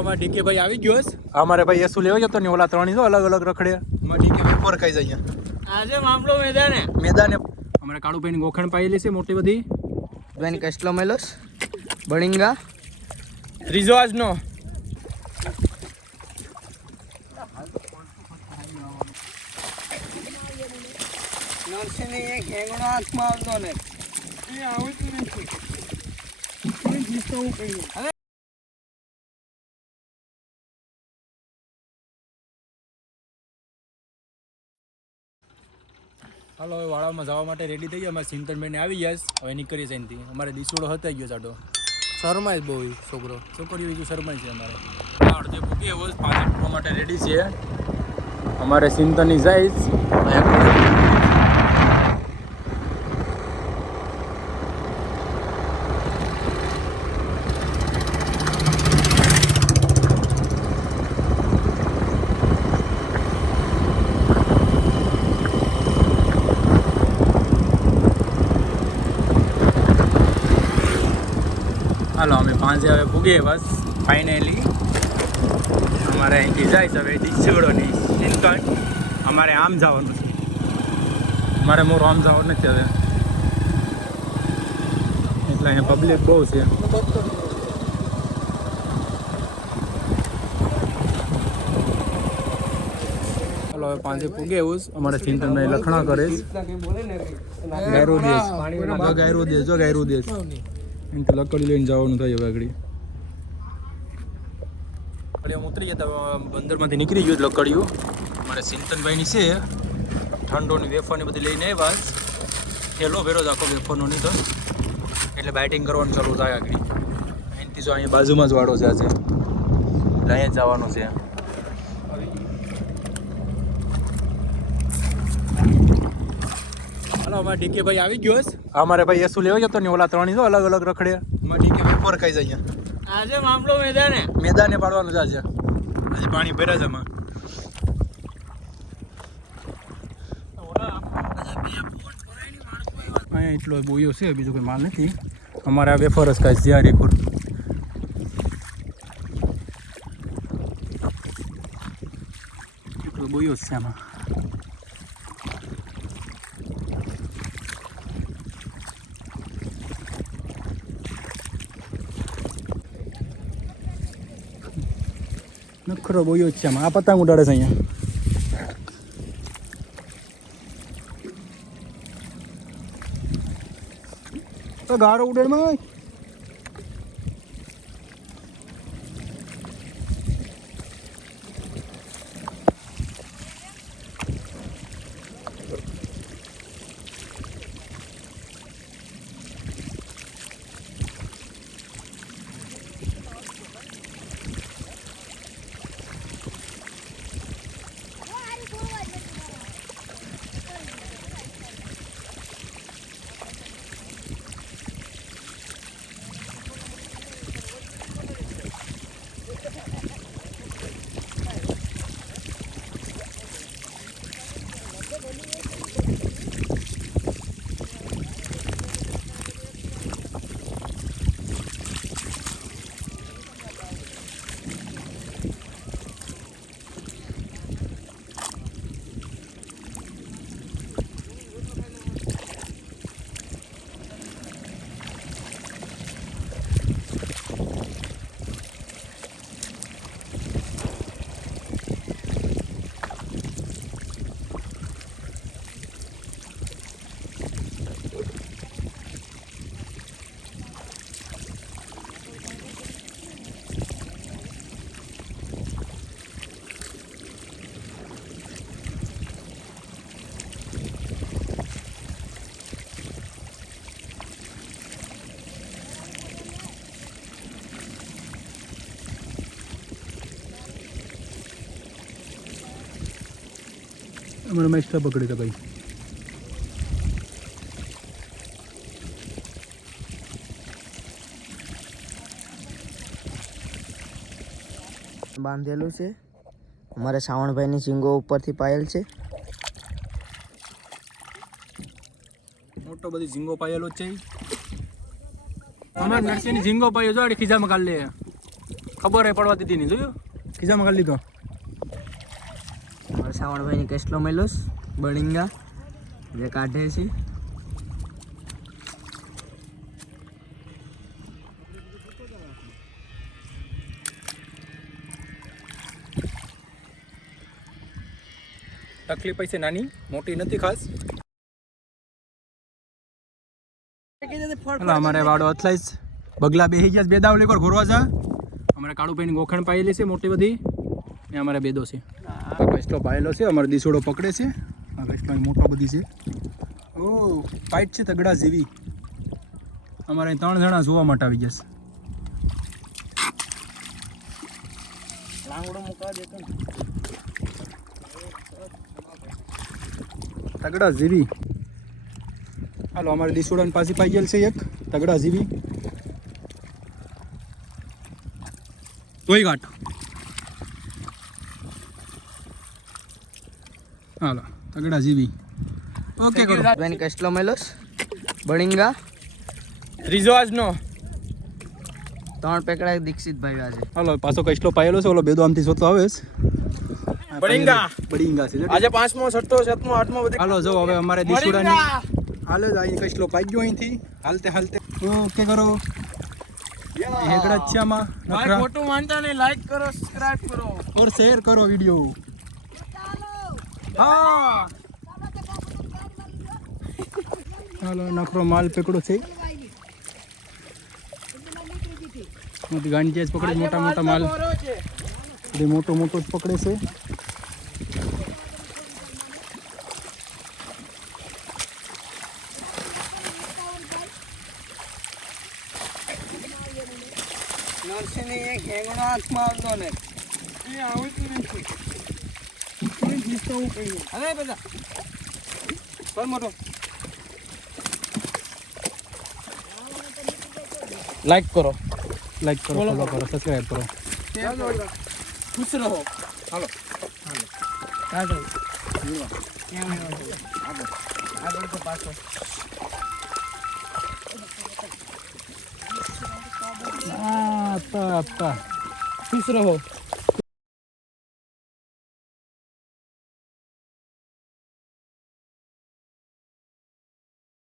અમારે ડીકે ભાઈ આવી ગયો છે. અમારે ભાઈ એસુ લેવો જતો ને ઓલા ત્રણી તો અલગ અલગ રખડે. અમારે ડીકે ભાઈ પર ખાઈ જાય આજે મામલો મેદાને અમારે કાળુભાઈ ની ગોખણ પાયેલી છે મોટી બધી. બેન કસ્ટલો મેલોસ બળિંગા ત્રીજો આજનો નરસિંહ એક હેંગણો હાથમાં આવતો ને એ આવતું નથી કોઈ જીતો હું કહીએ. હાલો હવે વાળામાં જવા માટે રેડી થઈ ગયા. અમારે ચિંતનભાઈને આવી ગયા છે. હવે નીકળી જાય એનાથી. અમારે દીસોડો હતાઈ ગયો જાડો. શરમાય બહુ છોકરો છોકરીઓ બીજું શરમાય છે અમારે. અડધે ભૂકી એવો 5 ફૂટવા માટે રેડી છે. અમારે ચિંતનની સાઈઝ હાલો અમે 5 હવે પૂગીએ બસ ફાઇનલી. અમારે અહીંથી જાય છે હવે ડીસોડોની ચિંતન. અમારે આમ જવાનું છે. અમારે મોર આમ જવાનું નથી હવે એટલે અહીંયા પબ્લિક બહુ છે. હાલો હવે 5 પૂગે એવું અમારે ચિંતનભાઈ લખણા કરે ગાયરો દેશ ગાયરો દેશ જો ગાયરો દેશ એમ તો લકડી લઈને જવાનું થાય હવે આગળ. ઉતરી જતા બંદરમાંથી નીકળી ગયું લકડીયું. મારે ચિંતનભાઈની છે ઠંડોની વેફરની બધી લઈને આવ્યા. થેલો ભેરો જ આખો વેફરનો નહીં તો એટલે બેટિંગ કરવાનું ચાલુ થાય આગળ. અહીંથી જો અહીંયા બાજુમાં જ વાળો છે આજે એટલે અહીંયા જવાનું છે. હાલો અમારે ડીકે ભાઈ આવી ગયો છે. અમારે ભાઈ એસુ લેવો જતો ને ઓલા ત્રણી તો અલગ અલગ રખડે. અમારે ડીકે ભાઈ પર ખાઈ જાય. આજે મામલો મેદાને પાડવાનું છે આજે. આજે પાણી ભર્યા છે એમાં. અહીંયા એટલો બોયો છે બીજો કોઈ માલ નથી. અમારે આ વેફર જ કાંઈ જ્યાં રેખોર એટલો બોયો જ છે આમાં. નખરો બોયો જ છે આમાં. આ પતંગ ઉડાડે છે અહીંયા. તો ગારો ઉડાડમાં મને મેચ પકડી તો ભાઈ. બાંધેલું છે અમારે શ્રાવણભાઈની સિંગો ઉપરથી પાયેલ છે. મોટો બધી ઝીંગો પાયેલો છે. અમારે નરસિંહની ઝીંગો પાયો જો ખીજામાં કાઢ લે. ખબર હે પડવા દીધી નહીં જોયું ખીજામાં કાઢી લીધો. અમારા સાવણભાઈની કેટલો મેલોસ બળિંગા જે કાઢે છે. તકલીફ પૈસે નાની મોટી નથી ખાસ. અમારે વાડો અથલાઈસ બગલા બેહી ગયા બે દાવલી પર ઘોરવા જા. અમારે કાળુભાઈની ગોખણ પાયેલી છે મોટી બધી ને અમારે બેદો છે. આ કસલો પાયેલો છે અમારે દીસોડો પકડે છે. આ કસલો મોટો બધી છે. ઓ પાઇટ છે તગડા જેવી. અમારે 3 જણા જોવા માટે આવી જશે. લાંગડો મુકા દેતો ને તગડા જેવી. હાલો અમારે દીસોડાની પાછી પાઈ ગયેલ છે એક તગડા જેવી. તોય ઘાટ. હાલો તગડા જેવી. ઓકે કરો. ભાઈની કેટલો મેલોસ બળિંગા ત્રીજો આજનો. 3 પેકડા દીક્ષિતભાઈ આજે. હાલો પાછો કસલો પાયેલો છે ઓલો બેદો આમથી સોતો આવે છે. બળિંગા છે. આજે 5મો 6મો 7મો 8મો બધી. હાલો જો હવે અમારે દીસોડાની હાલે જ અહીં કસલો પાઈ ગયો અહીંથી હાલતે હાલતે. ઓકે કરો. હેકડા જ છે આમાં. ભાઈ ખોટું માનતા નહીં, લાઈક કરો, સબસ્ક્રાઇબ કરો और शेयर करो वीडियो. हाँ હાલો નખરો માલ પકડો છે. મોટી ગાંડી જ પકડે મોટા મોટા માલ બધી મોટો મોટો જ પકડે છે. નરસિંહને એક હેંગણો હાથમાં આવતો ને એ આવતું નથી. અરે બધા પર મોટો લાઈક કરો, ફોલો કરો સબસ્ક્રાઇબ કરો. ખુશ રહો. હાલો આગળ તો પાછો આપા ખુશ રહો.